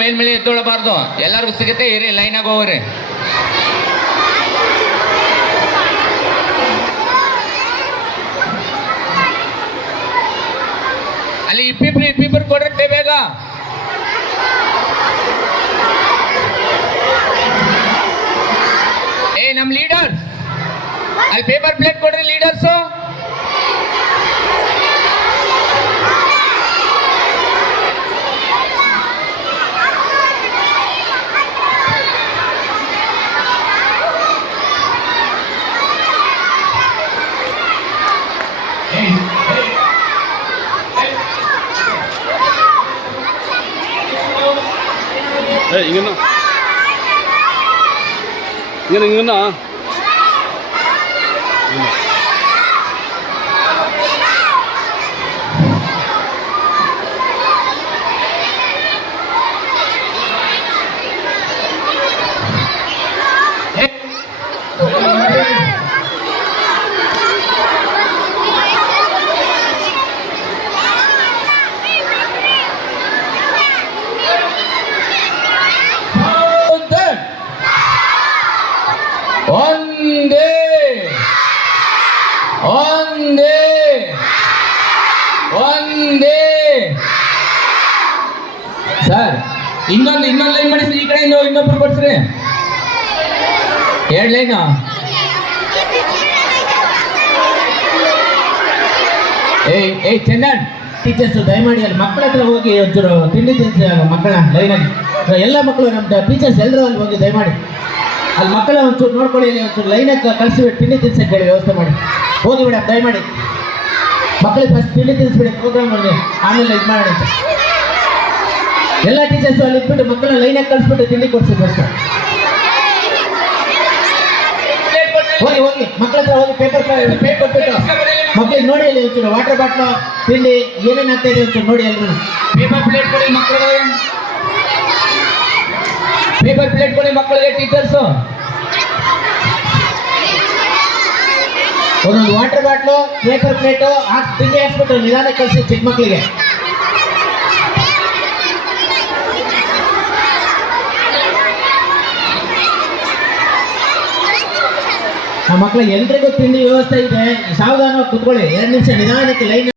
ಮೇಲ್ಮೇಲೆ ಎದ್ದೊಳಬಾರ್ದು. ಎಲ್ಲರಿಗೂ ಸಿಗುತ್ತೆ, ಇರಿ ಲೈನಾಗ ಹೋಗ್ರಿ. ಅಲ್ಲಿ ಇಬ್ಬಿಬ್ರು ಇಬ್ಬಿಬ್ರು ಕೊಡ್ರಿ ಬೇಗ. ಏ, ನಮ್ ಲೀಡರ್ಸ್ ಅಲ್ಲಿ ಪೇಪರ್ ಪ್ಲೇಟ್ ಕೊಡ್ರಿ ಲೀಡರ್ಸು ഏയ് ഇങ്ങനെ ഇങ്ങനെ ഇങ്ങനെ ಒಂದೇ. ಒಂದೇ. ಒಂದೇ. ಸರ್, ಇನ್ನೊಂದು ಇನ್ನೊಂದು ಲೈನ್ ಮಾಡಿಸಿ ಈ ಕಡೆ ಇನ್ನೊಂದು ಇನ್ನೊಬ್ರು ಕೊಡ್ಸ್ರಿ. ಎರಡು ಲೈನು ಏಯ್ ಏಯ್, ಚಂದನ್. ಟೀಚರ್ಸ್ ದಯಮಾಡಿ ಅಲ್ಲಿ ಮಕ್ಕಳ ಹತ್ರ ಹೋಗಿ ಒಂಚೂರು ತಿಂಡಿ ತಿನ್ಸಿ ಮಕ್ಕಳ ಲೈನಲ್ಲಿ ಎಲ್ಲ ಮಕ್ಕಳು ನಮ್ಮ ಟೀಚರ್ಸ್ ಎಲ್ಲರೂ ಅಲ್ಲಿ ಹೋಗಿ ದಯಮಾಡಿ. ಅಲ್ಲಿ ಮಕ್ಕಳ ಒಂಚೂರು ನೋಡ್ಕೊಳ್ಳಿ ಒಂಚೂರು ಲೈನಾಗ ಕಳಿಸಿಬಿಟ್ಟು ತಿಂಡಿ ತಿನ್ಸಕ್ಕೆ ಹೇಳಿ ವ್ಯವಸ್ಥೆ ಮಾಡಿ. ಹೋಗಿ ಮೇಡಮ್ ದಯಮಾಡಿ. ಮಕ್ಕಳಿಗೆ ಫಸ್ಟ್ ತಿಂಡಿ ತಿನ್ನಿಸ್ಬಿಡಿ ಪ್ರೋಗ್ರಾಮ್ ಆಮೇಲೆ ಇದು ಮಾಡಿ. ಎಲ್ಲ ಟೀಚರ್ಸ್ ಅಲ್ಲಿ ಇಟ್ಬಿಟ್ಟು ಮಕ್ಕಳ ಲೈನಾಗ ಕಳಿಸ್ಬಿಟ್ಟು ತಿಂಡಿ ಕೊಡ್ಸಿ ಫಸ್ಟ್ ಹೋಗಿ ಹೋಗಿ. ಮಕ್ಕಳ ಹತ್ರ ಹೋಗಿ ಪೇಪರ್ ಪೇಪರ್ ಕೊಟ್ಬಿಟ್ಟು. ಮಕ್ಕಳಿಗೆ ನೋಡಿ ಅಲ್ಲಿ ಒಂಚೂರು ವಾಟರ್ ಬಾಟ್ಲು ತಿಂಡಿ ಏನೇನು ಆಗ್ತಾ ಇದೆ ಒಂಚೂರು ನೋಡಿ ಎಲ್ಲರೂ ಪೇಪರ್ ಪ್ಲೇಟ್ ಕೊಡಿ ಮಕ್ಕಳಿಗೆ ಪೇಪರ್ ಕೊಡಿ ಮಕ್ಕಳಿಗೆ ಟೀಚರ್ಸು ಒಂದೊಂದು ವಾಟರ್ ಬಾಟ್ಲು ಪೇಪರ್ ಪ್ಲೇಟು ಹಾಕಿ ತಿಂಡಿ ಹಾಕ್ಸ್ಬಿಟ್ರು ನಿಧಾನ ಕಳಿಸಿ ಚಿಕ್ಕ ಮಕ್ಕಳಿಗೆ. ಆ ಮಕ್ಕಳಿಗೆ ಎಲ್ರಿಗೂ ತಿಂಡಿ ವ್ಯವಸ್ಥೆ ಇದೆ. ಸಾವಧಾನ ಕುತ್ಕೊಳ್ಳಿ. ಎರಡು ನಿಮಿಷ ನಿಧಾನಕ್ಕೆ ಲೈನ್